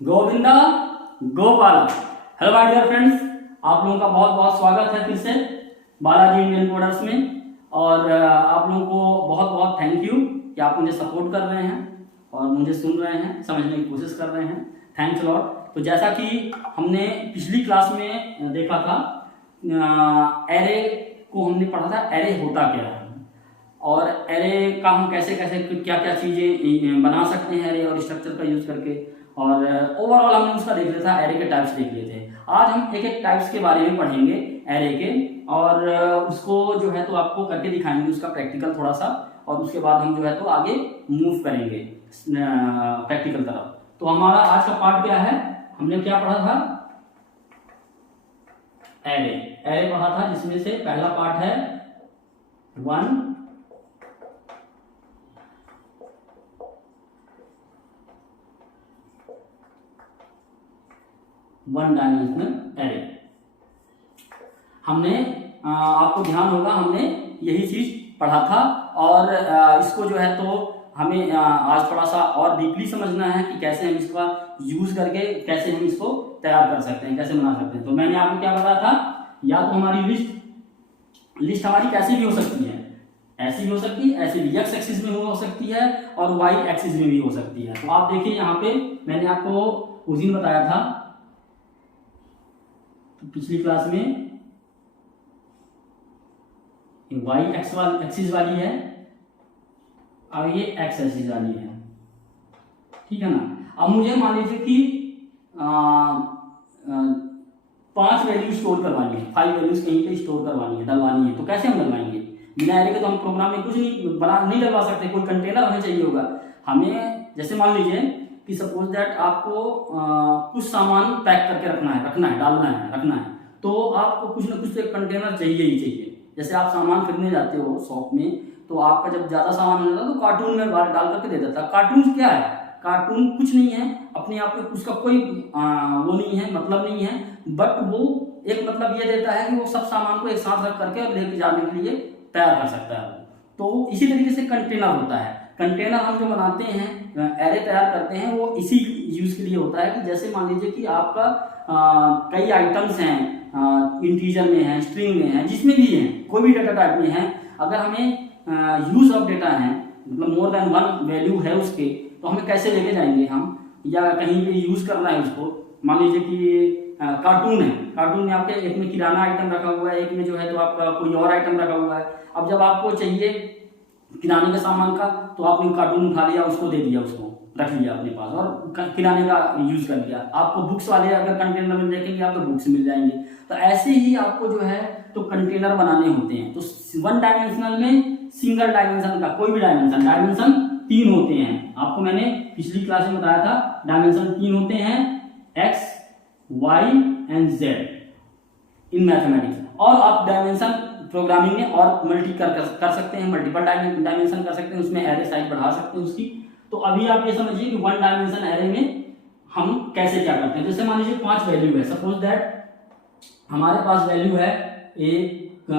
Govinda Gopala. Hello my dear friends, आप लोगों का बहुत बहुत स्वागत है फिर से बालाजी इंडियन कोडर्स में। और आप लोगों को बहुत बहुत थैंक यू कि आप मुझे सपोर्ट कर रहे हैं और मुझे सुन रहे हैं, समझने की कोशिश कर रहे हैं। Thanks lot. तो जैसा कि हमने पिछली क्लास में देखा था, एरे को हमने पढ़ा था, एरे होता क्या है और एरे का हम कैसे कैसे क्या क्या चीज़ें बना सकते हैं एरे और स्ट्रक्चर का यूज़ करके। और ओवरऑल हमने उसका देख लिया था, एरे के टाइप्स देख लिए थे। आज हम एक एक टाइप्स के बारे में पढ़ेंगे एरे के, और उसको जो है तो आपको करके दिखाएंगे उसका प्रैक्टिकल थोड़ा सा, और उसके बाद हम जो है तो आगे मूव करेंगे प्रैक्टिकल तरफ। तो हमारा आज का पार्ट क्या है, हमने क्या पढ़ा था, एरे। एरे पढ़ा था जिसमें से पहला पार्ट है वन डायमेंशनल एरे। हमने आपको ध्यान होगा हमने यही चीज पढ़ा था, और इसको जो है तो हमें आज थोड़ा सा और डीपली समझना है कि कैसे हम इसका यूज करके कैसे हम इसको तैयार कर सकते हैं, कैसे बना सकते हैं। तो मैंने आपको क्या बताया था, या तो हमारी लिस्ट हमारी कैसी भी हो सकती है, ऐसी भी हो सकती है, ऐसी भी एक्स एक्सिस में हो सकती है और वाई एक्सिस में भी हो सकती है। तो आप देखिए यहाँ पे मैंने आपको उस दिन बताया था पिछली क्लास में, वाई एक्सिस वाली है और ये एक्स एक्सिस वाली है, ठीक है ना। अब मुझे मान लीजिए कि 5 वैल्यू स्टोर करवानी है, 5 वैल्यूज कहीं पे स्टोर करवानी है, डलवानी है। तो कैसे हम डलवाएंगे, बिना एरे के तो हम प्रोग्राम में कुछ नहीं डलवा सकते, कोई कंटेनर हमें चाहिए होगा। हमें जैसे मान लीजिए कि सपोज दैट आपको कुछ सामान पैक करके रखना है, रखना है, तो आपको कुछ ना कुछ एक कंटेनर चाहिए ही चाहिए। जैसे आप सामान खरीदने जाते हो शॉप में, तो आपका जब ज्यादा सामान हो जाता है तो कार्टून में डाल करके दे देता है। कार्टून क्या है, कार्टून कुछ नहीं है अपने आप में, उसका कोई वो नहीं है, मतलब नहीं है, बट वो एक मतलब ये देता है कि वो सब सामान को एक साथ रख करके और लेके जाने के लिए तैयार कर सकता है। तो इसी तरीके से कंटेनर होता है। कंटेनर हम जो बनाते हैं, एरे तैयार करते हैं, वो इसी यूज के लिए होता है कि जैसे मान लीजिए कि आपका कई आइटम्स हैं, इंटीजर में है, स्ट्रिंग में है, जिसमें भी है, कोई भी डाटा टाइप में है, अगर हमें यूज ऑफ डेटा है, मतलब मोर देन वन वैल्यू है उसके, तो हमें कैसे लेके जाएंगे हम, या कहीं पे यूज करना है उसको। मान लीजिए कि कार्टून है, कार्टून में आपके एक में किराना आइटम रखा हुआ है, एक में जो है तो आपका कोई और आइटम रखा हुआ है। अब जब आपको चाहिए किराने के सामान का, तो आपने कार्टून उठा लिया, उसको दे दिया, उसको रख लिया अपने पास और किराने का यूज कर लिया। आपको बुक्स वाले अगर कंटेनर में देखेंगे आप तो बुक्स मिल जाएंगे। तो ऐसे ही आपको जो है तो कंटेनर बनाने होते हैं। तो वन डायमेंशनल में सिंगल डायमेंशन का कोई भी डायमेंशन 3 होते हैं। आपको मैंने पिछली क्लास में बताया था, डायमेंशन 3 होते हैं, x y and z in mathematics. और आप डायमेंशन प्रोग्रामिंग में और मल्टी कर सकते हैं, मल्टीपल डायमेंशन कर सकते हैं, उसमें एरे साइज बढ़ा सकते हैं उसकी। तो अभी आप ये समझिए कि वन डायमेंशन एरे में हम कैसे क्या करते हैं। जैसे मान लीजिए 5 वैल्यू है, सपोज दैट हमारे पास वैल्यू है 11,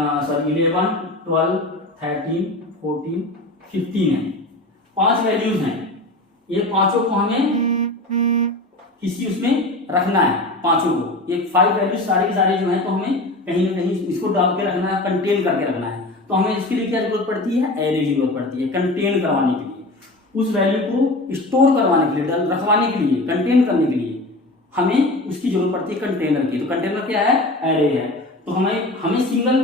12, 13, 14, 15 है, 5 वैल्यूज हैं। ये पांचों को हमें किसी उसमें रखना है, पांचों को, ये 5 वैल्यूज सारे के सारे जो है तो हमें कहीं ना कहीं इसको डाल के रखना है, कंटेन करके रखना है। तो हमें इसके लिए क्या जरूरत पड़ती है, एरे की जरूरत पड़ती है कंटेन करवाने के लिए, उस वैल्यू को स्टोर करवाने के लिए, रखवाने के लिए, कंटेन करने के लिए हमें उसकी जरूरत पड़ती है कंटेनर की। तो कंटेनर क्या है, एरे है। तो हमें सिंगल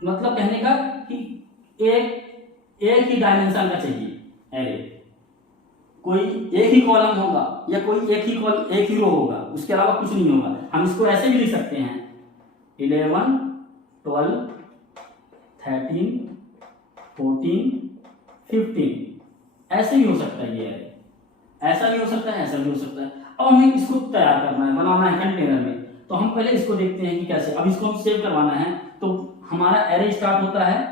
मतलब कहने का कि एक ही डायमेंशन का चाहिए एरे, कोई एक ही कॉलम होगा या कोई एक ही रो होगा, उसके अलावा कुछ नहीं होगा। हम इसको ऐसे भी लिख सकते हैं 11, 12, 13, 14, 15, ऐसे भी हो सकता है ये एरे, ऐसा भी हो सकता है, ऐसा भी हो सकता है। अब हमें इसको तैयार करना है, बनाना है कंटेनर में। तो हम पहले इसको देखते हैं कि कैसे। अब इसको हम सेव करवाना है, तो हमारा एरे स्टार्ट होता है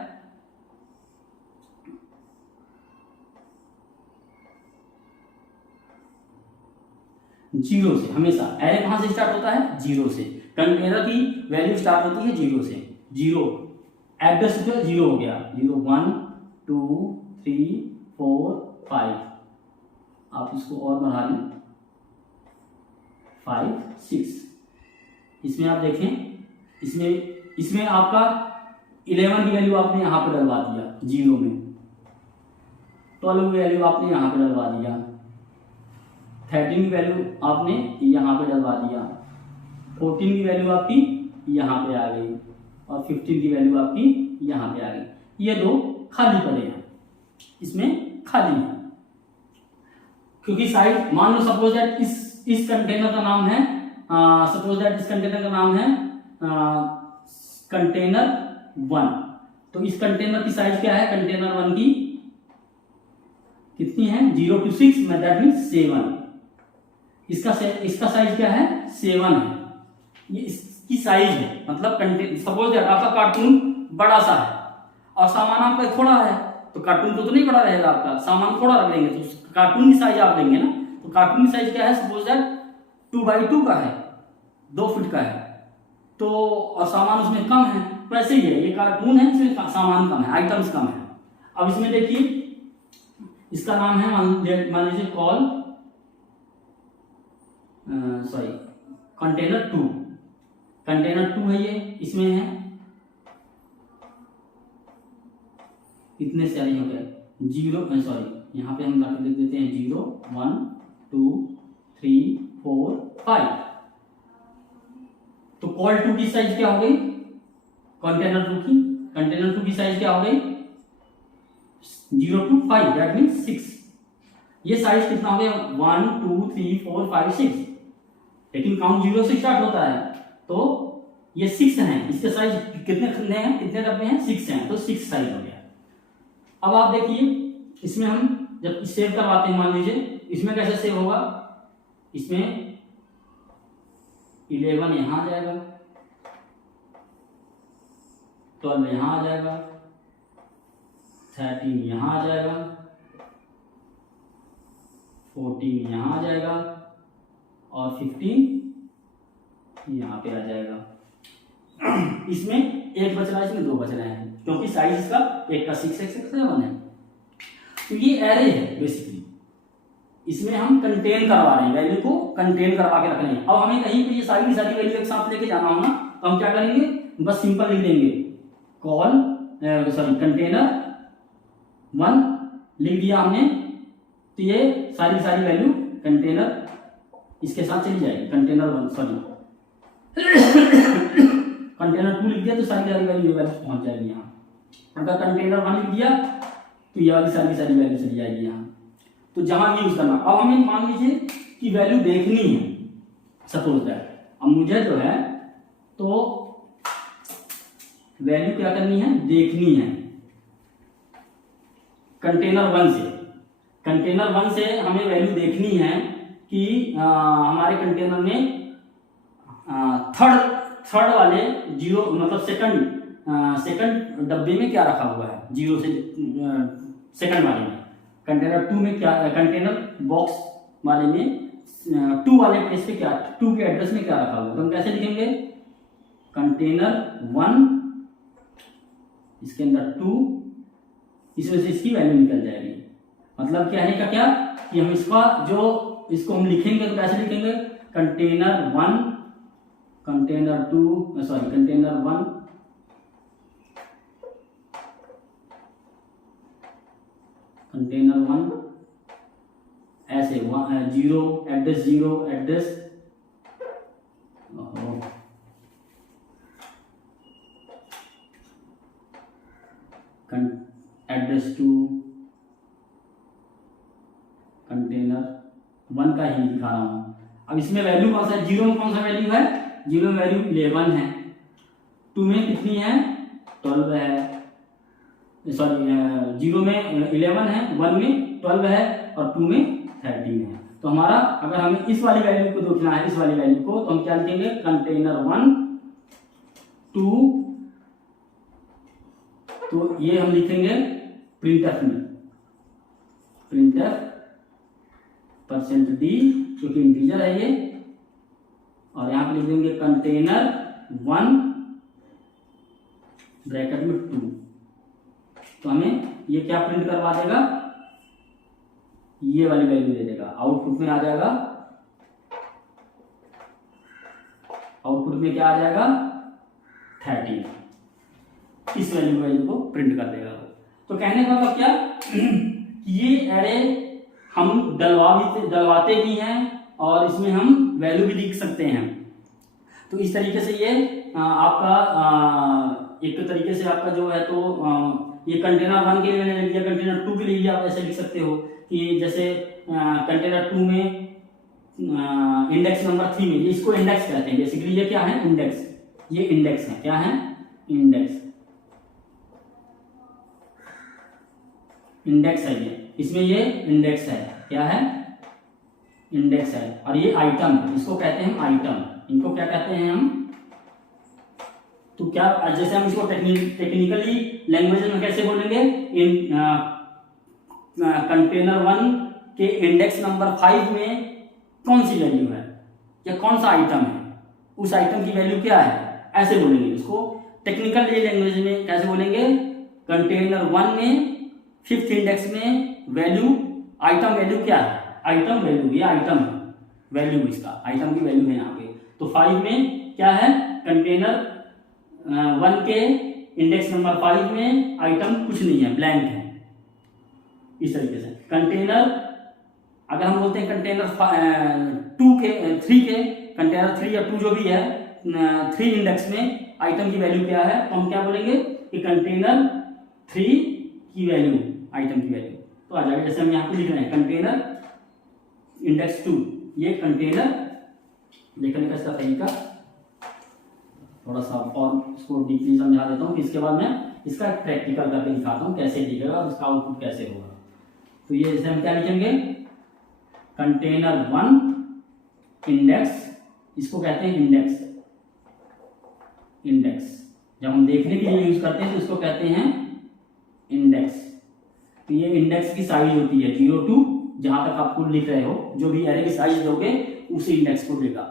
0 से। हमेशा एरे कहां से स्टार्ट होता है, 0 से। कंटेनर की वैल्यू स्टार्ट होती है 0 से। 0 एड्रेस 0 हो गया, 0, 1, 2, 3, 4, 5। आप इसको और बढ़ा लें, 5 6। इसमें आप देखें, इसमें आपका 11 की वैल्यू आपने यहाँ पे डलवा दिया 0 में, 12 की वैल्यू आपने यहाँ पे डलवा दिया, 13 की वैल्यू आपने यहाँ पे डलवा दिया, 14 की वैल्यू आपकी यहाँ पे आ गई और 15 की वैल्यू आपकी यहाँ पे आ गई। ये दो खाली पड़े हैं, इसमें खाली है क्योंकि साइज, मान लो सपोज दैट इस कंटेनर का नाम है, सपोज दैट इस कंटेनर का नाम है कंटेनर 1। तो इस कंटेनर की साइज क्या है, कंटेनर 1 की कितनी है, 0 to 6 में, दैट मीन्स 7। इसका साइज क्या है, 7 है। ये इसकी साइज है, मतलब सपोज दैट आपका कार्टून बड़ा सा है और सामान आपका थोड़ा है, तो कार्टून तो नहीं बड़ा रहेगा आपका, सामान थोड़ा रख देंगे तो कार्टून की साइज आप लेंगे ना। तो कार्टून की साइज क्या है, सपोज दैट 2x2 का है, 2 फीट का है, तो और सामान उसमें कम है, वैसे ही है, ये कार्टून है, इसमें सामान कम है, आइटम्स कम है। अब इसमें देखिए, इसका नाम है मान लीजिए कॉल कंटेनर 2, कंटेनर 2 है, ये इसमें है कितने सारे हो गए, 0 यहाँ पे हम लिख देते हैं 0 1 2 3 4 5। तो कॉल 2 की साइज क्या हो गई, कंटेनर 2 की साइज क्या हो गई, 0 to 5, दैट मीन्स 6। ये साइज कितना हो गया, 1 2 3 4 5 6, लेकिन काउंट 0 से स्टार्ट होता है, तो ये 6 हैं। इसके साइज कितने हैं, कितने डब्बे हैं, 6 हैं, तो 6 साइज हो गया। अब आप देखिए, इसमें हम जब सेव करवाते हैं, मान लीजिए इसमें कैसे सेव होगा, इसमें 11 यहां आ जाएगा, 12 यहां आ जाएगा, 13 यहां आ जाएगा, 14 यहां आ जाएगा और 15 यहां पे आ जाएगा। इसमें एक बच रहा है, इसमें 2 बच रहे हैं, क्योंकि साइज इसका एक का 6 एक 7 है। तो ये एरे है बेसिकली, इसमें हम कंटेन करवा रहे हैं, वैल्यू को कंटेन करवा के रख रहे हैं। अब हमें कहीं पे ये सारी की सारी वैल्यू एक साथ लेके जाना हो ना, तो हम क्या करेंगे, बस सिंपल लिख देंगे कंटेनर 1 लिख दिया हमने, तो ये सारी वैल्यू कंटेनर इसके साथ चली जाएगी, कंटेनर 1 कंटेनर 2 लिख दिया तो सारी वैल्यू पहुंच जाएगी यहाँ। अगर कंटेनर 1 लिख दिया तो ये वाली सारी वैल्यू चली जाएगी यहाँ। तो जहां यूज करना, अब हमें मान लीजिए कि वैल्यू देखनी है, सपोज दैट अब मुझे जो है तो वैल्यू क्या करनी है, देखनी है कंटेनर 1 से हमें वैल्यू देखनी है कि हमारे कंटेनर में थर्ड वाले 0 मतलब सेकंड डब्बे में क्या रखा हुआ है, 0 से सेकंड वाले में, कंटेनर 2 में क्या, कंटेनर बॉक्स वाले में 2 वाले पेज पे क्या, 2 के एड्रेस में क्या रखा हुआ है। तो हम कैसे लिखेंगे, कंटेनर 1 इसके अंदर 2, इसमें से इसकी वैल्यू निकल जाएगी। मतलब कहने का क्या कि हम इसको हम लिखेंगे तो कैसे लिखेंगे, कंटेनर 1 कंटेनर 2 कंटेनर 1 कंटेनर 1 ऐसे 0 एड्रेस 0 एड्रेस एड्रेस 2 कंटेनर 1 का ही दिखा रहा हूं। अब इसमें वैल्यू कौन सा है, 0 में कौन सा वैल्यू है, 0 में वैल्यू 11 है, 2 में कितनी है 12 है, 0 में 11 है, 1 में 12 है और 2 में 13 है। तो हमारा अगर हमें इस वाली वैल्यू को देखना है, इस वाली वैल्यू को, तो हम क्या लिखेंगे, कंटेनर 1 2, तो ये हम लिखेंगे प्रिंटफ में, प्रिंटफ %d क्योंकि इंटीजर है ये, और यहां पे लिख देंगे कंटेनर 1 ब्रैकेट में 2। तो हमें ये क्या प्रिंट करवा देगा, ये वाली वैल्यू दे देगा, आउटपुट में आ जाएगा आउटपुट में क्या आ जाएगा 13, इस वैल्यू को प्रिंट कर देगा। तो कहने का मतलब क्या कि ये एरे हम डलवाते भी हैं और इसमें हम वैल्यू भी लिख सकते हैं। तो इस तरीके से ये आपका एक तरीके से आपका जो है तो ये कंटेनर 1 के लिए मैंने लिख दिया, कंटेनर 2 के लिए आप ऐसे लिख सकते हो कि जैसे कंटेनर 2 में इंडेक्स नंबर 3 में, इसको इंडेक्स कहते हैं बेसिकली। ये क्या है इंडेक्स, ये इंडेक्स है, क्या है इंडेक्स, इंडेक्स है ये, इसमें ये इंडेक्स है, क्या है इंडेक्स है। और ये आइटम, इसको कहते हैं आइटम, इनको क्या कहते हैं हम, तो क्या जैसे हम इसको टेक्निकली लैंग्वेज में कैसे बोलेंगे, इन कंटेनर 1 के इंडेक्स नंबर 5 में कौन सी वैल्यू है या कौन सा आइटम है, उस आइटम की वैल्यू क्या है, ऐसे बोलेंगे इसको। टेक्निकल लैंग्वेज में कैसे बोलेंगे, कंटेनर 1 में 5th इंडेक्स में वैल्यू, आइटम वैल्यू क्या है, आइटम वैल्यू, ये आइटम है वैल्यू, इसका आइटम की वैल्यू है यहाँ पे। तो 5 में क्या है, कंटेनर 1 के इंडेक्स नंबर 5 में आइटम कुछ नहीं है, ब्लैंक है। इस तरीके से कंटेनर, अगर हम बोलते हैं कंटेनर 3 के कंटेनर 3 या 2 जो भी है 3 इंडेक्स में आइटम की वैल्यू क्या है, तो हम क्या बोलेंगे कि कंटेनर 3 की वैल्यू, आइटम की वैल्यू। तो आ जाएगा, जैसे हम यहाँ पे लिख रहे हैं कंटेनर इंडेक्स 2, ये कंटेनर, लिखने का इसका तरीका थोड़ा सा और इसको डीपली समझा देता हूँ, इसके बाद मैं इसका प्रैक्टिकल करके दिखाता हूँ कैसे लिखेगा और इसका आउटपुट कैसे होगा। तो ये जैसे हम क्या लिखेंगे, कंटेनर 1 इंडेक्स, इसको कहते हैं इंडेक्स, इंडेक्स जब हम देखने के लिए यूज करते हैं तो इसको कहते हैं इंडेक्स। तो ये इंडेक्स की साइज होती है 0 to, जहां तक आप लिख रहे हो, जो भी एरे की साइज दोगे उसी इंडेक्स को देगा।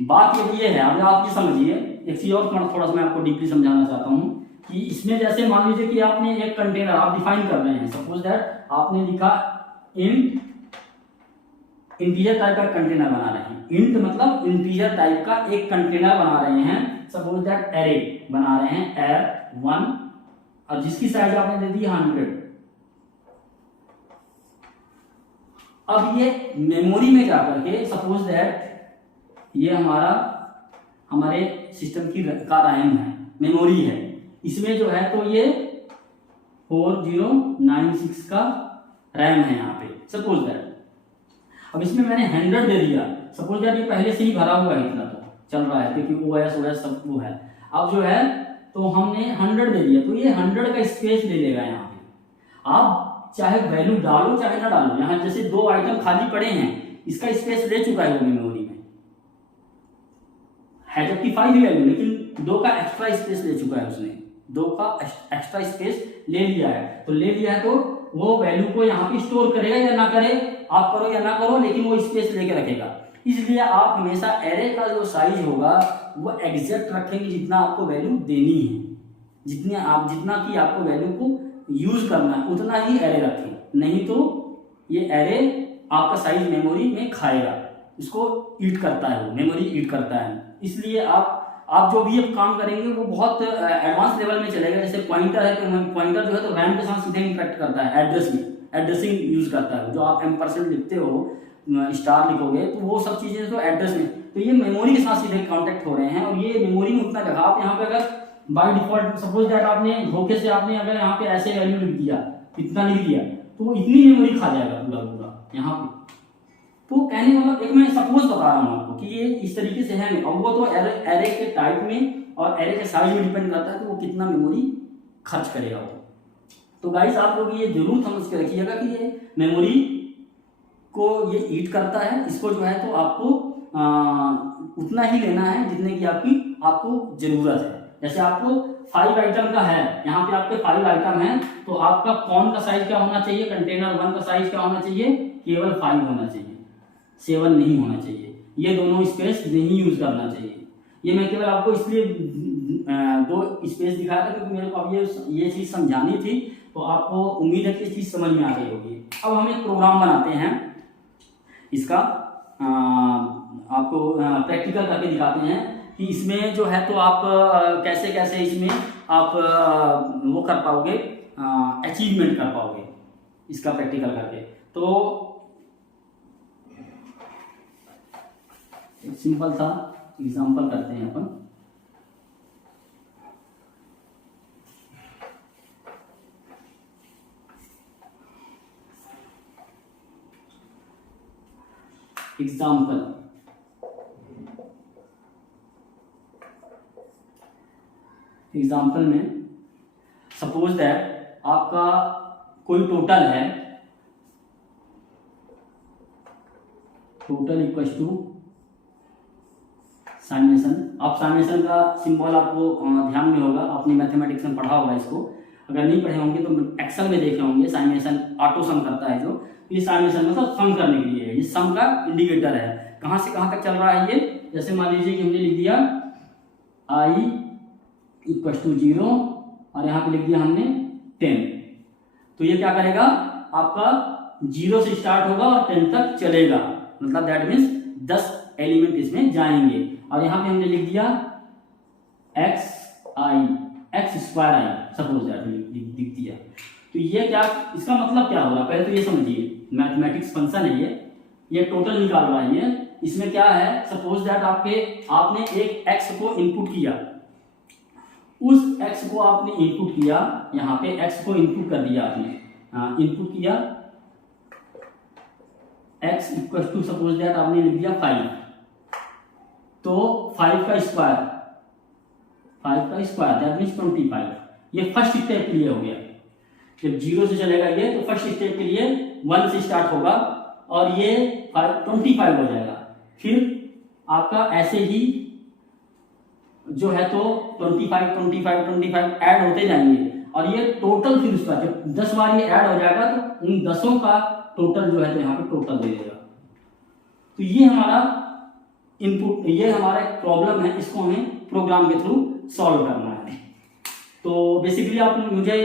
बात ये है, अब आप ये समझिए, एक चीज और थोड़ा सा मैं आपको डीपली समझाना चाहता हूँ कि इसमें जैसे मान लीजिए कि आपने एक कंटेनर आप डिफाइन कर रहे हैं, सपोज दैट आपने लिखा इंट, इंटीजर टाइप का कंटेनर बना रहे हैं, इंट मतलब इंटीजर टाइप का एक कंटेनर बना रहे हैं, सपोज दैट एरे बना रहे हैं AR1, और जिसकी साइज आपने दे दी 100। अब ये मेमोरी में जाकर के सपोज दैट ये हमारे सिस्टम का रैम है, मेमोरी है, इसमें जो है तो ये 4096 का रैम है यहाँ पे सपोज दैट। अब इसमें मैंने 100 दे दिया, सपोज दैट ये पहले से ही भरा हुआ है, इतना तो चल रहा है क्योंकि OS सब वो है। अब जो है तो हमने 100 दे दिया, तो ये 100 का स्पेस ले लेगा यहाँ पे। आप चाहे वैल्यू डालो चाहे ना डालो, यहाँ जैसे 2 आइटम खाली पड़े हैं, इसका स्पेस ले चुका है वो मेमोरी में है, जबकि 5 वैल्यू, लेकिन 2 का एक्स्ट्रा स्पेस ले चुका है उसने, 2 का एक्स्ट्रा स्पेस ले लिया है। तो ले लिया है तो वो वैल्यू को यहाँ पे स्टोर करेगा या ना करे, आप करो या ना करो, लेकिन वो स्पेस लेके रखेगा। इसलिए आप हमेशा एरे का जो साइज होगा वो एग्जैक्ट रखेंगे जितना आपको वैल्यू देनी है, जितना कि आपको वैल्यू को यूज करना है उतना ही एरे रखें, नहीं तो ये एरे आपका साइज मेमोरी में खाएगा, इसको ईट करता है, वो मेमोरी ईट करता है। इसलिए आप जो भी अब काम करेंगे वो बहुत एडवांस लेवल में चलेगा। जैसे पॉइंटर है, तो पॉइंटर जो है तो रैम के साथ सीधे इंटरेक्ट करता है, एड्रेसिंग यूज करता है। जो आप M% लिखते हो, स्टार लिखोगे तो वो सब चीजें तो एड्रेस में, तो ये मेमोरी के साथ सीधे कांटेक्ट हो रहे हैं और ये मेमोरी में उतना जगह। आप यहाँ पे अगर बाय डिफॉल्ट सपोज दैट आपने धोखे से आपने अगर यहाँ पे ऐसे वैल्यू लिख दिया, इतना लिख दिया, तो वो इतनी मेमोरी खा जाएगा पूरा यहाँ पे। तो कहने मतलब एक मैं सपोज बता रहा हूँ आपको कि ये इस तरीके से है। अब वो तो एरे के टाइप में और एरे के साइज में डिपेंड करता है कि वो कितना मेमोरी खर्च करेगा वो। तो गाइस आप लोग ये जरूर समझ के रखिएगा कि ये मेमोरी को ये ईट करता है, इसको जो है तो आपको उतना ही लेना है जितने की आपको जरूरत है। जैसे आपको 5 आइटम का है, यहाँ पे आपके 5 आइटम है, तो आपका कौन का साइज क्या होना चाहिए, कंटेनर 1 का साइज क्या होना चाहिए, केवल 5 होना चाहिए, 7 नहीं होना चाहिए। ये दोनों स्पेस नहीं यूज करना चाहिए। ये मैं केवल आपको इसलिए 2 स्पेस दिखाया था क्योंकि मेरे को अब ये चीज समझानी थी, तो आपको उम्मीद है कि चीज समझ में आ गई होगी। अब हम एक प्रोग्राम बनाते हैं, इसका आपको प्रैक्टिकल करके दिखाते हैं कि इसमें जो है तो आप कैसे कैसे इसमें आप वो कर पाओगे, अचीवमेंट कर पाओगे इसका प्रैक्टिकल करके। तो एक सिंपल सा एग्जांपल करते हैं अपन। एग्जाम्पल में सपोज दैट आपका कोई टोटल है, टोटल इक्वल टू समेशन। आप समेशन का सिंबल आपको ध्यान में होगा, अपनी मैथमेटिक्स में पढ़ा होगा इसको। अगर नहीं पढ़े होंगे तो एक्सेल में देखे होंगे। समेशन ऑटो सम करता है जो, ये समेशन मतलब सम करने के लिए है, ये सम का इंडिकेटर है। कहाँ से कहाँ तक चल रहा है ये, जैसे मान लीजिए कि हमने लिख दिया i इक्वल टू 0 और यहाँ पे लिख दिया हमने 10, तो ये क्या करेगा, आपका 0 से स्टार्ट होगा और 10 तक चलेगा, मतलब दैट मीन्स 10 एलिमेंट इसमें जाएंगे। और यहाँ पे हमने लिख दिया x square I suppose that लिख दिया। तो ये क्या, इसका मतलब क्या हो रहा है, पहले तो ये समझिए, मैथमेटिक्स फंक्शन है ये टोटल निकाल रहा है ये। इसमें क्या है, सपोज दैट आपने एक x को इनपुट किया, उस x को आपने इनपुट किया, यहाँ पे x को इनपुट कर दिया आपने, इनपुट किया x equal to suppose that आपने लिख दिया 5, तो 5 का स्क्वायर दैट मीन्स 25। ये फर्स्ट स्टेप के लिए हो गया। जब 0 से चलेगा ये, तो फर्स्ट स्टेप के लिए 1 से स्टार्ट होगा और ये 25 हो जाएगा। फिर आपका ऐसे ही जो है तो 25 ऐड होते जाएंगे और ये टोटल, फिर उसका जब 10 बार ये ऐड हो जाएगा तो उन 10 का टोटल जो है तो यहाँ पे टोटल दे देगा। तो ये हमारा इनपुट, ये हमारा एक प्रॉब्लम है, इसको हमें प्रोग्राम के थ्रू सॉल्व करना है। तो बेसिकली आप मुझे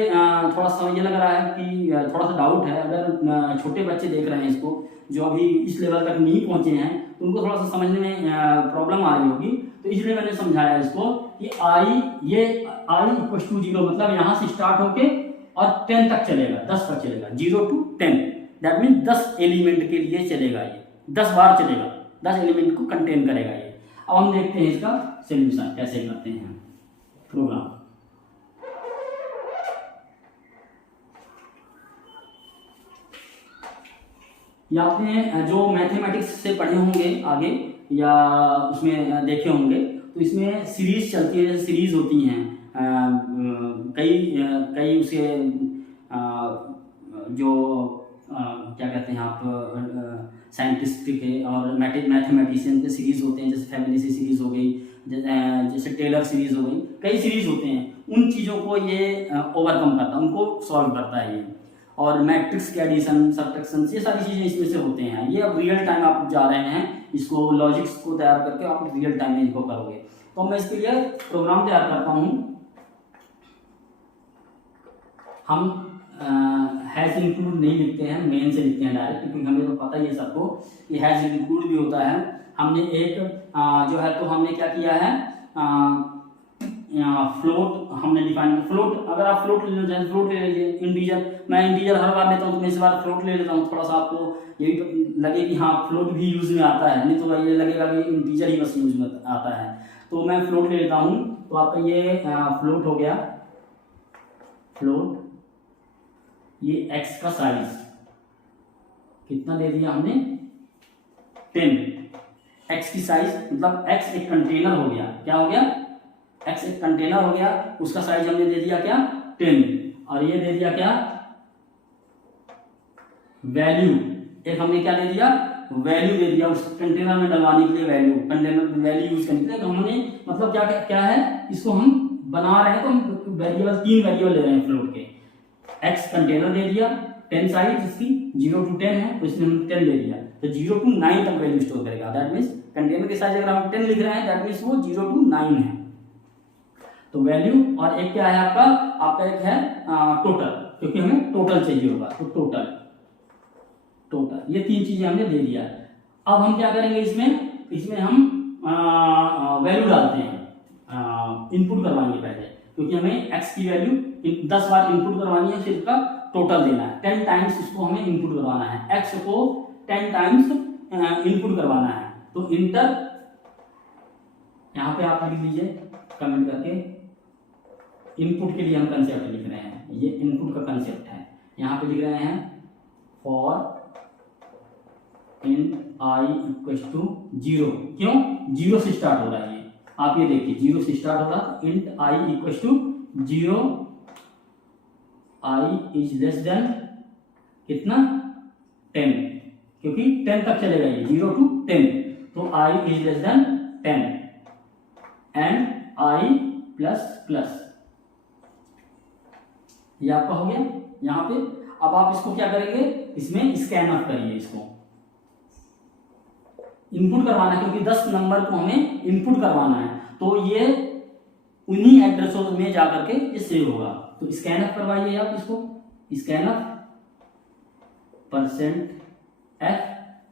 थोड़ा सा ये लग रहा है कि थोड़ा सा डाउट है, अगर छोटे बच्चे देख रहे हैं इसको, जो अभी इस लेवल तक नहीं पहुंचे हैं, तो उनको थोड़ा सा समझने में प्रॉब्लम आ रही होगी। तो इसलिए मैंने समझाया इसको कि i इक्वल टू 0 मतलब यहाँ से स्टार्ट होके और 10 तक चलेगा, 10 तक चलेगा, 0 to 10, दैट मीन 10 एलिमेंट के लिए चलेगा ये, 10 बार चलेगा, 10 एलिमेंट को कंटेन करेगा ये। अब हम देखते हैं इसका सोल्यूशन कैसे करते हैं प्रोग्राम। या आपने जो मैथमेटिक्स से पढ़े होंगे आगे या उसमें देखे होंगे, तो इसमें सीरीज चलती है, जैसे सीरीज होती हैं कई उसके जो क्या कहते हैं आप साइंटिस्ट के और मैथमेटिशियन के सीरीज होते हैं, जैसे फैमिली सीरीज हो गई, जैसे टेलर सीरीज हो गई, कई सीरीज होते हैं। उन चीज़ों को ये ओवरकम करता है, उनको सॉल्व करता है ये। और मैट्रिक्स के एडिशन, सब्ट्रैक्शन, ये सारी चीज़ें इसमें से होते हैं। ये अब रियल टाइम आप जा रहे हैं, इसको लॉजिक्स को तैयार करके आप रियल टाइम में इनको करोगे। तो मैं इसके लिए प्रोग्राम तैयार करता हूँ। हम हैज इंक्लूड नहीं लिखते हैं, मेन से लिखते हैं डायरेक्ट, क्योंकि हमें तो पता ही है सबको कि हैज इंक्लूड भी होता है। हमने एक जो है तो हमने क्या किया है, फ्लोट हमने डिफाइन, फ्लोट अगर आप फ्लोट लेना चाहें फ्लोट ले लीजिए, इंटीजर, मैं इंटीजर हर बार लेता हूँ तो मैं इस बार फ्लोट ले लेता हूँ, थोड़ा सा आपको ये भी लगे कि हाँ फ्लोट भी यूज में आता है, नहीं तो ये लगेगा कि इंटीजर ही बस यूज में आता है। तो मैं फ्लोट ले लेता हूँ, तो आपका ये फ्लोट हो गया, फ्लोट, ये x का साइज कितना दे दिया हमने, 10। x की साइज मतलब x एक कंटेनर हो गया, क्या हो गया, x एक कंटेनर हो गया, उसका साइज हमने दे दिया क्या, 10। और ये दे दिया क्या, वैल्यू, एक हमने क्या दे दिया, वैल्यू दे दिया उस कंटेनर में डलवाने के लिए, वैल्यू, कंटेनर वैल्यू यूज करने के लिए। तो हमने मतलब क्या क्या है, इसको हम बना रहे हैं तो हम वेरिएबल, 3 वेरिएबल ले रहे हैं फ्लोट के। x कंटेनर दे दिया, 10 साइज इसकी 0 to 10 है, तो इसमें हमने 10 दे दिया, तो 0 to 9 तक वैल्यू स्टोर करेगा। दैट मीन्स कंटेनर की साइज अगर हम 10 लिख रहे हैं, दैट मीन्स वो 0 to 9 है। तो वैल्यू, और एक क्या है आपका एक है टोटल, क्योंकि हमें टोटल चाहिए होगा, तो टोटल, ये 3 चीजें हमने दे दिया। अब हम क्या करेंगे इसमें हम वैल्यू डालते हैं, इनपुट करवाएंगे पहले, क्योंकि हमें x की वैल्यू 10 बार इनपुट करवानी है, फिर उसका टोटल देना है, 10 टाइम्स इसको हमें इनपुट करवाना है, x को 10 टाइम्स इनपुट करवाना है। तो इंटर, यहाँ पे आप लिख लीजिए कमेंट करके, इनपुट के लिए हम कंसेप्ट लिख रहे हैं, ये इनपुट का कंसेप्ट है। यहाँ पे लिख रहे हैं for int i equals to 0, क्यों 0 से स्टार्ट हो रहा है, ये आप ये देखिए 0 से स्टार्ट हो रहा है, int i equals to 0, i is less than कितना 10, क्योंकि 10 तक चलेगा ये 0 to 10, तो i is less than 10 and i plus plus, ये आपका हो गया। यहाँ पे अब आप इसको क्या करेंगे, इसमें स्कैन ऑफ करिए, इसको इनपुट करवाना है, क्योंकि 10 नंबर को हमें इनपुट करवाना है, तो ये उन्हीं एड्रेसों में जाकर के ये सेव होगा। तो स्कैन ऑफ करवाइए आप इसको, स्कैन ऑफ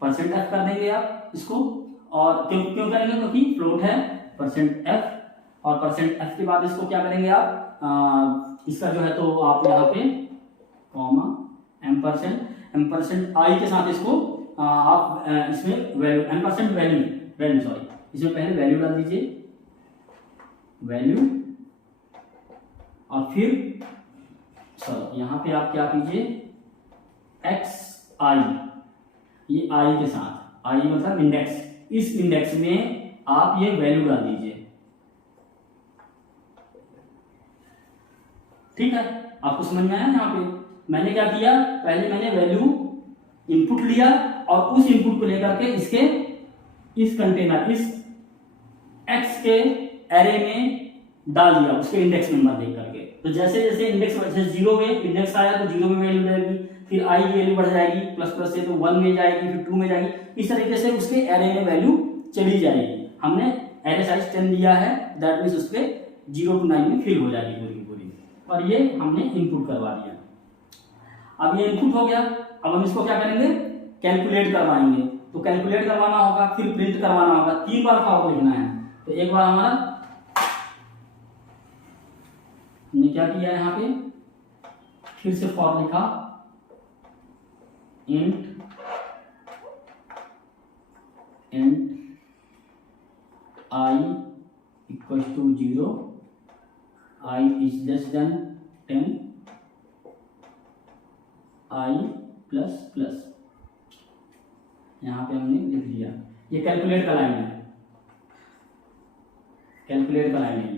%f कर देंगे आप इसको, और क्यों क्यों करेंगे, क्योंकि फ्लोट है %f, और %f के बाद इसको क्या करेंगे आप, इसका जो है तो आप यहाँ पे कॉमा एम्परसेंड आई के साथ इसको आप इसमें वैल्यू एम्परसेंड वैल्यू सॉरी, इसमें पहले वैल्यू डाल दीजिए, वैल्यू, और फिर सॉरी यहाँ पे आप क्या कीजिए xi, ये i के साथ, i मतलब इंडेक्स, इस इंडेक्स में आप ये वैल्यू डाल दीजिए, ठीक है। आपको समझ में आया। यहाँ पे मैंने क्या किया, पहले मैंने वैल्यू इनपुट लिया और उस इनपुट को लेकर के इसके इस कंटेनर, इस x के एरे में डाल दिया, उसके इंडेक्स नंबर देख करके। तो जैसे जैसे इंडेक्स, जैसे 0 में इंडेक्स आया तो 0 में वैल्यू जाएगी, फिर i की वैल्यू बढ़ जाएगी प्लस प्लस से, तो 1 में जाएगी, फिर 2 में जाएगी, इस तरीके से उसके एरे में वैल्यू चली जाएगी। हमने एरे साइज 10 दिया है, दैट मीन्स उसके 0 to 9 में फिल हो जाएगी पूरी की पूरी, और ये हमने इनपुट करवा दिया। अब ये इनपुट हो गया, अब हम इसको क्या करेंगे, कैलकुलेट करवाएंगे। तो कैलकुलेट करवाना होगा, फिर प्रिंट करवाना होगा, 3 बार फॉर लिखना है। तो एक बार हमारा हमने क्या किया यहाँ पे, फिर से फॉर लिखा, int i equal to 0, i is less than 10, i plus plus, यहाँ पे हमने लिख लिया। ये कैलकुलेट का लाइन है, कैलकुलेट का लाइन है,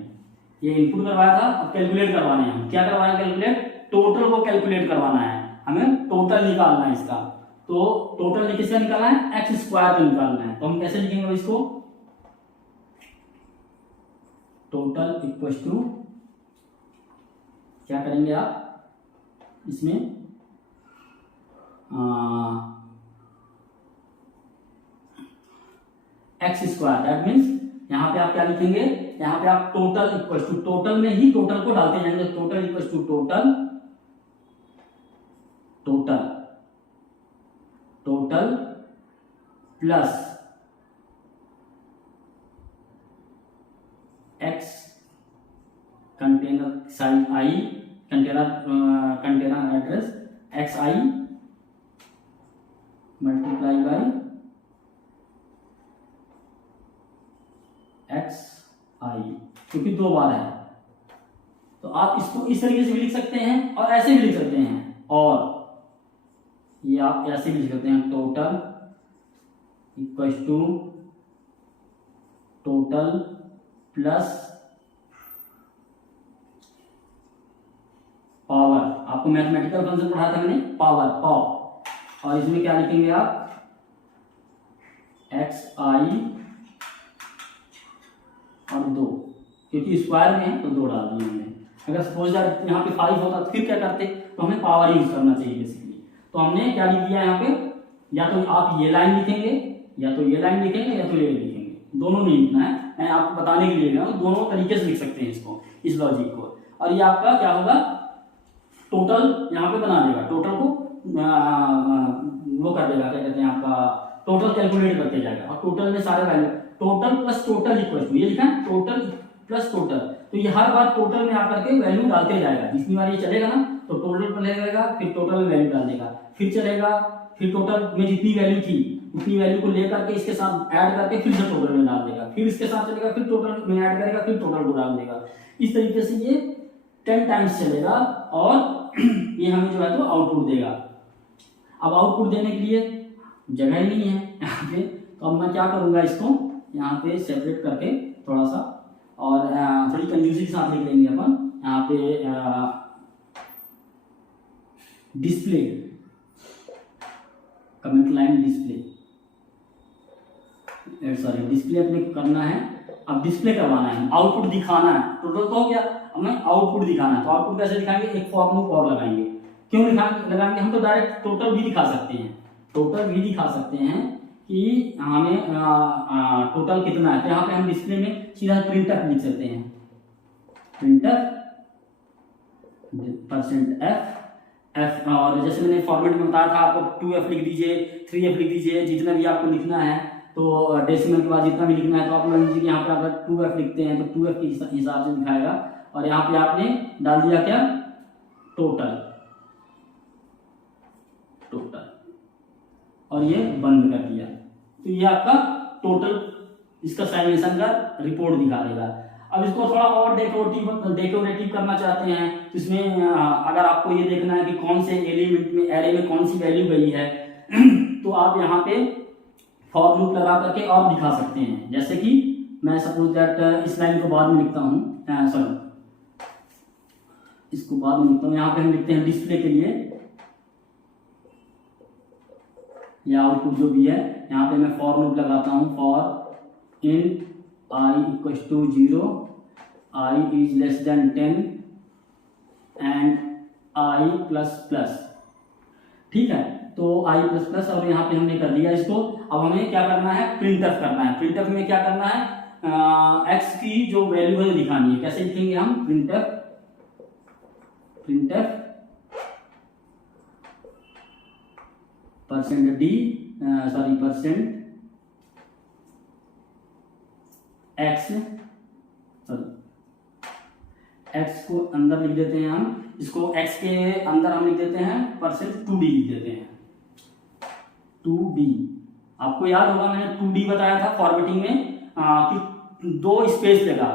ये इनपुट करवाया था, अब कैलकुलेट करवाने हैं। हम क्या करवाएं, कैलकुलेट, टोटल को कैलकुलेट करवाना है, हमें टोटल निकालना है इसका। तो टोटल किसका निकालना है, x स्क्वायर का निकालना है। तो हम कैसे लिखेंगे इसको, टोटल इक्वल टू, क्या करेंगे आप इसमें x स्क्वायर, दैट मीन्स यहाँ पे आप क्या लिखेंगे, यहाँ पे आप टोटल इक्वल टू, टोटल में ही टोटल को डालते जाएंगे, total equal to total, total total plus x container size i, container address xi multiply by xi, क्योंकि 2 बार है। तो आप इसको इस तरीके से भी लिख सकते हैं और ऐसे भी लिख सकते हैं, और ये आप ऐसे भी लिख सकते हैं, total equal to total plus power, आपको मैथमेटिकल फंक्शन पढ़ाया था मैंने, पावर, और इसमें क्या लिखेंगे आप, xi और 2, क्योंकि स्क्वायर में है तो 2 डाल दिए हमने। अगर सपोज यहाँ पे 5 होता तो फिर क्या करते, तो हमें पावर यूज करना चाहिए बेसिकली। तो हमने क्या लिख दिया यहाँ पे, या तो आप ये लाइन लिखेंगे, या तो ये लाइन लिखेंगे, या तो ये लिखेंगे, दोनों नहीं लिखना है, मैं आपको बताने के लिए दोनों तरीके से लिख सकते हैं इसको, इस लॉजिक को। और ये आपका क्या होगा, टोटल यहाँ पे बना देगा, टोटल को वो कर देगा, क्या कहते हैं आपका टोटल कैलकुलेट करते जाएगा और टोटल में सारे value, total plus total equal to, ये लिखा है टोटल प्लस टोटल, तो ये हर बार टोटल में आकर के वैल्यू डालते जाएगा। जितनी बार ये चलेगा ना तो टोटल पर लगेगा, फिर टोटल में वैल्यू डाल देगा, फिर चलेगा, फिर टोटल में जितनी वैल्यू थी उतनी वैल्यू को लेकर के इसके साथ ऐड करके फिर से टोटल में डाल देगा, फिर इसके साथ चलेगा, फिर टोटल में ऐड करेगा, फिर टोटल को डाल देगा। इस तरीके से ये 10 टाइम्स चलेगा और ये हमें जो है तो आउटपुट देगा। अब आउटपुट देने के लिए जगह ही नहीं है यहाँ पे, तो अब मैं क्या करूँगा, इसको यहाँ पे सेपरेट करके थोड़ा सा और थोड़ी कंजूसी के साथ लिख लेंगे अपन यहाँ पे display, comment line display, sorry display अपने को करना है, अब डिस्प्ले करवाना है, आउटपुट दिखाना है। टोटल तो हो गया, अब हमें आउटपुट दिखाना है, तो आउटपुट कैसे दिखाएंगे, एक फॉर लूप और लगाएंगे। क्यों लगाएंगे, हम तो डायरेक्ट टोटल भी दिखा सकते हैं, टोटल भी दिखा सकते हैं कि हमें टोटल कितना है, तो यहाँ पे हम डिस्प्ले में सीधा प्रिंटफ लिख सकते हैं, प्रिंटफ %f, और जैसे मैंने फॉर्मेट में बताया था आपको 2f लिख दीजिए, 3f लिख दीजिए, जितना भी आपको लिखना है, तो डेसिमल के बाद जितना भी लिखना है, तो आप मान लीजिए कि यहाँ पे अगर 2f लिखते हैं तो 2f के हिसाब से दिखाएगा, और यहाँ पे आपने डाल दिया क्या, टोटल, और ये बंद कर दिया, तो ये आपका टोटल इसका सैल्यूशन का रिपोर्ट दिखा देगा। अब इसको थोड़ा और डेकोरेटिव करना चाहते हैं, तो इसमें अगर आपको ये देखना है कि कौन से एलिमेंट में, एरे में कौन सी वैल्यू गई है तो आप यहाँ पे फॉर लूप लगा करके और दिखा सकते हैं। जैसे कि मैं सपोज दैट इस लाइन को बाद में लिखता हूँ, सॉरी इसको बाद में लिखता हूँ, यहाँ पे हम लिखते हैं डिस्प्ले के लिए या आउटपुट जो भी है, यहाँ पे मैं फॉर लूप लगाता हूँ, for in I equals to 0, I is less than 10 and I plus plus, ठीक है, तो I plus plus, और यहाँ पे हमने कर दिया इसको। अब हमें क्या करना है, प्रिंटफ करना है। प्रिंटफ में क्या करना है, x की जो वैल्यू है दिखानी है। कैसे लिखेंगे हम, प्रिंटफ %d, x को अंदर लिख देते हैं हम, इसको x के अंदर हम लिख देते हैं %2d लिख देते हैं, 2d। आपको याद होगा मैंने 2d बताया था फॉर्मेटिंग में कि 2 स्पेस लगा,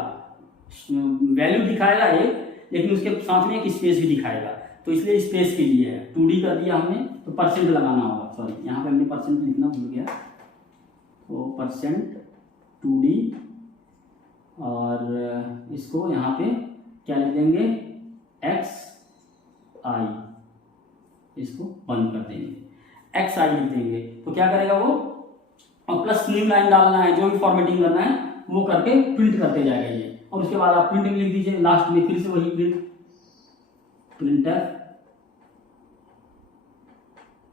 वैल्यू दिखाएगा एक, लेकिन उसके साथ में एक स्पेस भी दिखाएगा, तो इसलिए स्पेस के लिए है 2d कर दिया हमने, तो परसेंट लगाना होगा, सॉरी यहाँ पे हमने परसेंट लिखना भूल गया, तो %2d, और इसको यहाँ पे क्या लिख देंगे, xi, इसको बंद कर देंगे, xi लिख देंगे, तो क्या करेगा वो, और प्लस न्यू लाइन डालना है, जो भी फॉर्मेटिंग करना है वो करके प्रिंट करते जाएगा ये, और उसके बाद आप प्रिंट में लिख दीजिए लास्ट में फिर से वही प्रिंटर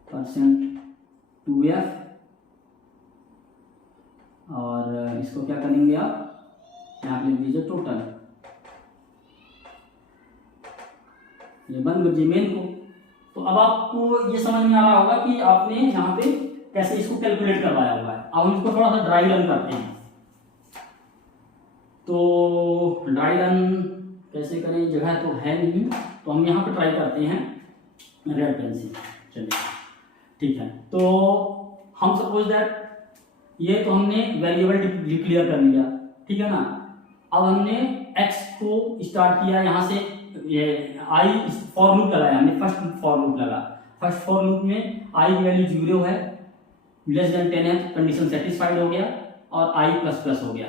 %2f, और इसको क्या करेंगे आप, यहाँ पे लिख दीजिए टोटल, ये बंद कर दीजिए मेन को। तो अब आपको ये समझ में आ रहा होगा कि आपने यहाँ पे कैसे इसको कैलकुलेट करवाया हुआ है। अब हम इसको थोड़ा सा ड्राई रन करते हैं, तो ड्राई रन कैसे करें, जगह तो है नहीं, तो हम यहाँ पे ट्राई करते हैं रेड पेन से, चलिए ठीक है। तो हम सपोज दैट ये तो हमने वेरिएबल डिक्लेयर कर लिया, ठीक है ना। अब हमने x को स्टार्ट किया, यहाँ से ये i फॉर लूप लगाया हमने, फर्स्ट फॉर लूप लगा, फर्स्ट फॉर लूप में i की वैल्यू 0 है, लेस देन 10 है, कंडीशन सेटिस्फाइड हो गया, और i प्लस प्लस हो गया,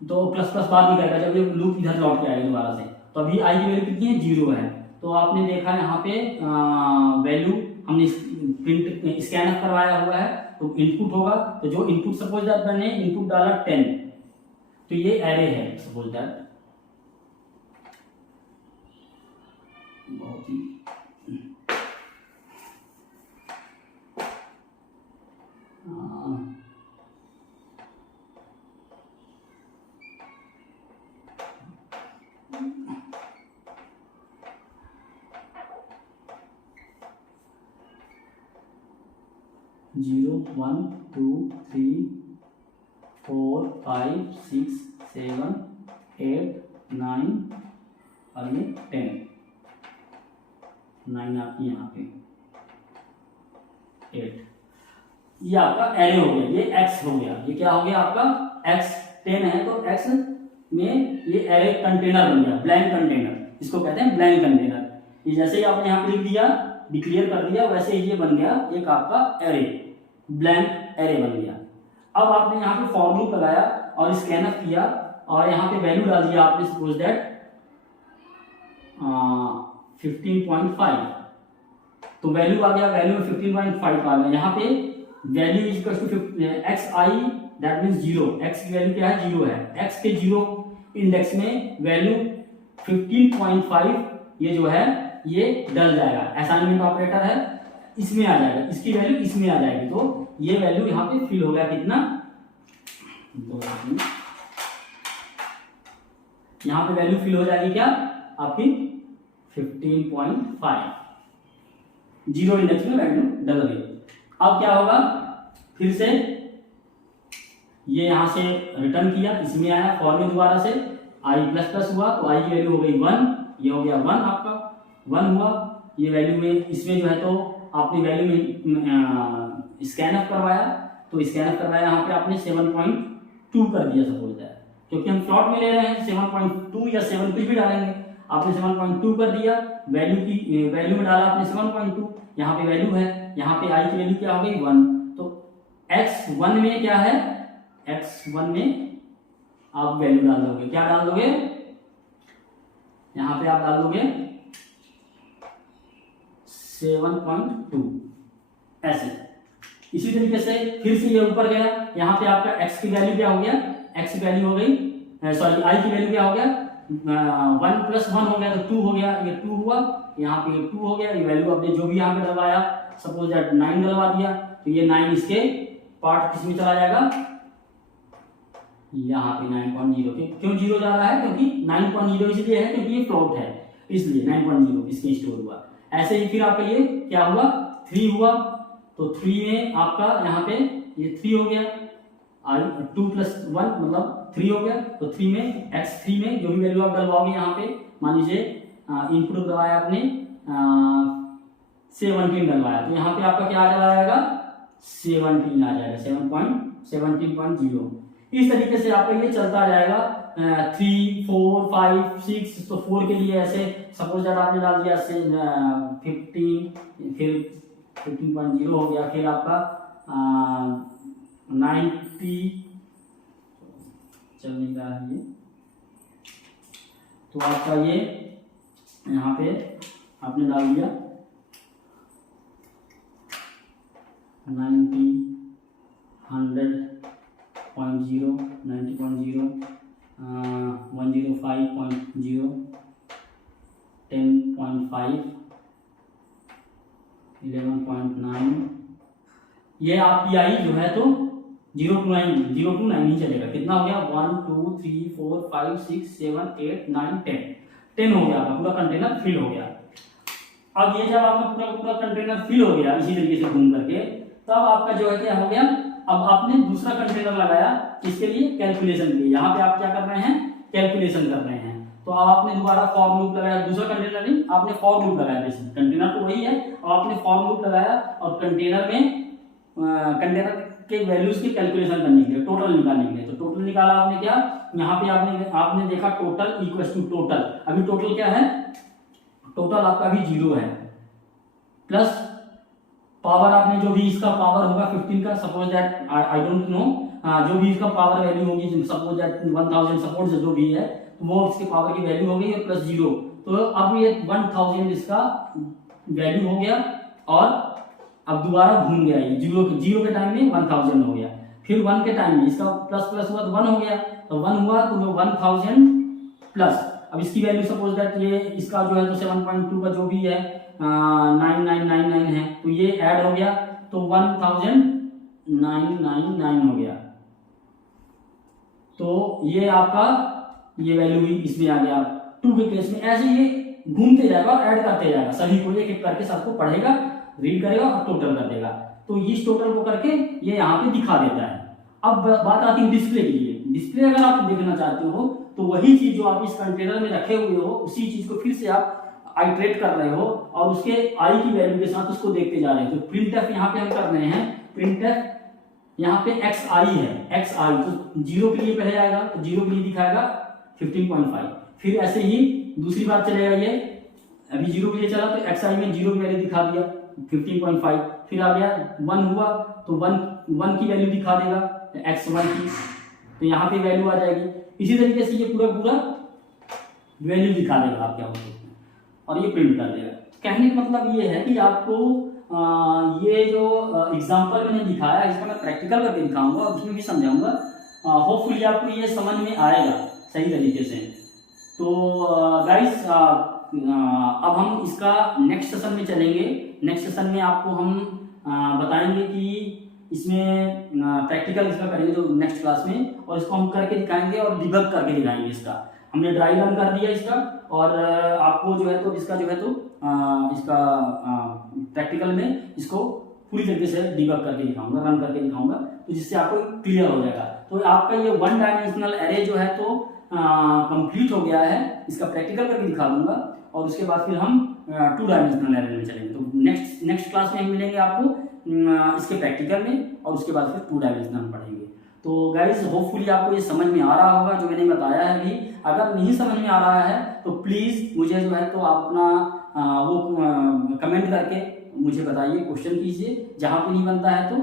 तो प्लस प्लस बाद में करेगा जब ये लूप इधर लौट के आएगा दोबारा से, तो अभी i की वैल्यू कितनी है, 0 है। तो आपने देखा यहाँ पे वैल्यू हमने प्रिंट स्कैनर करवाया हुआ है, तो इनपुट होगा, तो जो इनपुट सपोज दैट मैंने इनपुट डाला 10, तो ये एरे है सपोज दैट, बहुत ही 0 1 2 3 4 5 6 7 8 9 और ये 10, 9 आपकी यहाँ पे 8। ये आपका एरे हो गया, ये एक्स हो गया, ये क्या हो गया आपका एक्स। 10 है तो एक्स में ये एरे कंटेनर बन गया, ब्लैंक कंटेनर, इसको कहते हैं ब्लैंक कंटेनर। ये जैसे ही आपने यहाँ पे लिख दिया, डिक्लेयर कर दिया, वैसे ही ये बन गया एक आपका एरे, ब्लैंक एरे बन गया। अब आपने यहाँ पे फॉर लूप लगाया और स्कैनअप किया और यहाँ पे वैल्यू डाल दिया आपने, सपोज दैट 15.5, तो वैल्यू आ गया, वैल्यू 15.5 आ गया। यहाँ पे value equal to x i, that means 0, x की वैल्यू क्या है 0 है, एक्स के 0 इंडेक्स में वैल्यू 15.5 ये जो है ये डल जाएगा, असाइनमेंट ऑपरेटर है, इसमें आ जाएगा, इसकी वैल्यू इसमें आ जाएगी, तो ये वैल्यू यहाँ पे फिल हो गया कितना, यहाँ पे वैल्यू फिल हो जाएगी क्या आपकी 15.5, 0 इंडेक्स में वैल्यू डल गई। अब क्या होगा, फिर से ये यहां से रिटर्न किया, इसमें आया फॉर में दोबारा से आई प्लस प्लस हुआ, तो आई की वैल्यू हो गई 1, ये हो गया 1 आपका 1 हुआ, ये वैल्यू में इसमें जो है तो आपने वैल्यू में स्कैन अप करवाया, तो स्कैन अप करवाया यहाँ पे आपने 7.2 कर दिया सपोज दैट, क्योंकि हम प्लॉट में ले रहे हैं 7.2 या 7 कुछ भी डालेंगे, आपने 7.2 कर दिया, वैल्यू में डाला आपने 7.2, यहाँ पे वैल्यू है, यहाँ पे आई की वैल्यू क्या हो गई 1, तो x1 में क्या है, x1 में आप वैल्यू डाल दोगे, क्या डाल दोगे, यहाँ पे आप डाल दोगे 7.2 ऐसे। इसी तरीके से फिर से ये ऊपर गया, यहाँ पे आपका x की वैल्यू क्या हो गया, x की वैल्यू हो गई, सॉरी i की वैल्यू क्या हो गया 1 + 1 हो गया, तो 2 हो गया, ये 2 हुआ, यहाँ पे ये 2 हो गया, ये वैल्यू आपने जो भी यहाँ पे डलवाया, सपोज दैट 9 डलवा दिया, तो ये 9 इसके पार्ट किस में चला जाएगा, यहाँ पे 9.0, क्यों 0 जा रहा है, क्योंकि 9.0 इसलिए है क्योंकि ये फ्लोट है, इसलिए 9.0 इसमें स्टोर हुआ। ऐसे ही फिर आपका ये क्या हुआ 3 हुआ, तो 3 में आपका यहाँ पे ये 3 हो गया, 2 + 1 मतलब 3 हो गया, तो 3 में x3 में जो भी वैल्यू आप डलवाओगे यहाँ पे, मान लीजिए इनपुट दबाया आपने 17 डलवाया, तो यहाँ पे आपका क्या आ जाएगा 17 आ जाएगा, 17.0। इस तरीके से आपका ये चलता जाएगा 3 4 5 6, तो 4 के लिए ऐसे सपोज दैट आपने डाल दिया 15, फिर 15.0 हो गया, फिर आपका 90 चलने का है ये, तो आपका ये यहाँ पे आपने डाल दिया 90, 100.0, 90.0, 105.0, 10.5, 11.9, ये आपकी आई जो है तो 0 to 9 ही चलेगा, कितना हो गया 1 2 3 4 5 6 7 8 9 10 हो गया, आपका पूरा कंटेनर फिल हो गया। अब ये जब आपका पूरा कंटेनर फिल हो गया इसी तरीके से घूम करके, तब आपका जो है क्या हो गया, अब आपने दूसरा कंटेनर लगाया, इसके लिए कैलकुलेशन के लिए, यहाँ पे आप क्या कर रहे हैं कैलकुलेशन कर रहे हैं, तो आपने दोबारा फॉर लूप लगाया, दूसरा कंटेनर नहीं, आपने फॉर लूप लगाया, बेसिक कंटेनर तो वही है, और आपने फॉर लूप लगाया और कंटेनर में कंटेनर के वैल्यूज की कैलकुलेशन करने के लिए, टोटल निकालने के लिए, तो टोटल निकाला आपने क्या, यहाँ पे आपने देखा टोटल इक्वल्स टू टोटल, अभी टोटल क्या है, टोटल आपका अभी 0 है, प्लस पावर आपने जो भी इसका पावर होगा 15 का, suppose that I don't know, जो भी इसका पावर वैल्यू होगी, सपोज दैट 1000 सपोज जो भी है, तो वो इसके पावर की वैल्यू हो गई और प्लस 0, तो अब ये 1000 इसका वैल्यू हो गया, और अब दोबारा घूम गया, ये 0 के टाइम में 1000 हो गया, फिर 1 के टाइम में इसका प्लस प्लस हुआ तो 1 हो गया, तो 1 हुआ तो वो 1000 प्लस, अब इसकी वैल्यू सपोज दैट ये इसका जो है तो 7.2 का जो भी है 9999 है, तो ये ऐड हो गया तो 1999 हो गया, तो ये आपका ये वैल्यू भी इसमें आ गया 2 के केस में। ऐसे ये घूमते जाएगा और ऐड करते जाएगा, सभी को एक एक करके सबको पढ़ेगा, रीड करेगा और टोटल कर देगा। तो इस टोटल को करके ये यहाँ पे दिखा देता है। अब बात आती है डिस्प्ले के लिए। डिस्प्ले अगर आप देखना चाहते हो तो वही चीज जो आप इस कंटेनर में रखे हुए हो उसी चीज को फिर से आप आइट्रेट कर रहे हो और उसके आई की वैल्यू के साथ उसको देखते जा रहे हैं। तो प्रिंटफ यहाँ पे हम कर रहे हैं, प्रिंटफ यहाँ पे एक्स आई है, एक्स आई तो 0 के लिए पहले आएगा तो 0 के लिए दिखाएगा 15.5। फिर ऐसे ही दूसरी बार चलेगा, ये अभी 0 के लिए चला तो एक्स आई में 0 की वैल्यू दिखा दिया 15.5। फिर आ गया 1 हुआ तो 1 की वैल्यू दिखा देगा x1 की, तो यहाँ पे वैल्यू आ जाएगी। इसी तरीके से ये पूरा वैल्यू दिखा देगा आप क्या बोलते हैं और ये प्रिंट कर देगा। कहने का मतलब ये है कि आपको ये जो एग्जांपल मैंने दिखाया इसका मैं प्रैक्टिकल करके दिखाऊंगा और उसमें भी समझाऊंगा। होपफुली आपको ये समझ में आएगा सही तरीके से। तो गाइस अब हम इसका नेक्स्ट सेशन में चलेंगे। नेक्स्ट सेशन में आपको हम बताएंगे कि इसमें प्रैक्टिकल इसका करेंगे जो नेक्स्ट क्लास में, और इसको हम करके दिखाएंगे और डिबग करके दिखाएंगे। इसका हमने ड्राई रन कर दिया इसका, और आपको जो है तो इसका इसका प्रैक्टिकल में इसको पूरी तरीके से डिबग करके दिखाऊंगा, रन करके दिखाऊंगा, तो जिससे आपको क्लियर हो जाएगा। तो आपका ये 1 डायमेंशनल एरे जो है तो कंप्लीट हो गया है। इसका प्रैक्टिकल करके दिखा दूंगा और उसके बाद फिर हम 2 डायमेंशनल एरे में चलेंगे। तो नेक्स्ट क्लास में हम मिलेंगे आपको इसके प्रैक्टिकल में, और उसके बाद फिर 2 डायमेंशनल पढ़ेंगे। तो गाइज होपफुली आपको ये समझ में आ रहा होगा जो मैंने बताया है अभी। अगर नहीं समझ में आ रहा है तो प्लीज़ मुझे जो है तो आप अपना वो कमेंट करके मुझे बताइए, क्वेश्चन कीजिए जहाँ पे नहीं बनता है तो।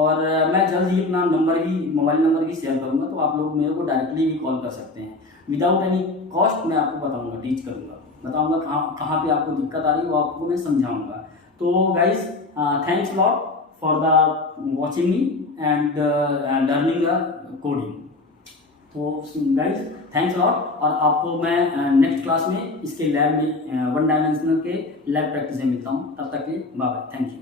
और मैं जल्द ही अपना मोबाइल नंबर भी शेयर करूँगा, तो आप लोग मेरे को डायरेक्टली भी कॉल कर सकते हैं विदाउट एनी कॉस्ट। मैं आपको बताऊँगा, टीच करूँगा, बताऊँगा कहाँ पे आपको दिक्कत आ रही है वो आपको मैं समझाऊँगा। तो guys thanks lot for the watching me and learning the coding. तो गाइज थैंक्स लॉट, और आपको मैं नेक्स्ट क्लास में इसके लैब में 1 डायमेंशनल के लैब प्रैक्टिस में मिलता हूँ। तब तक के बाय बाय, थैंक यू।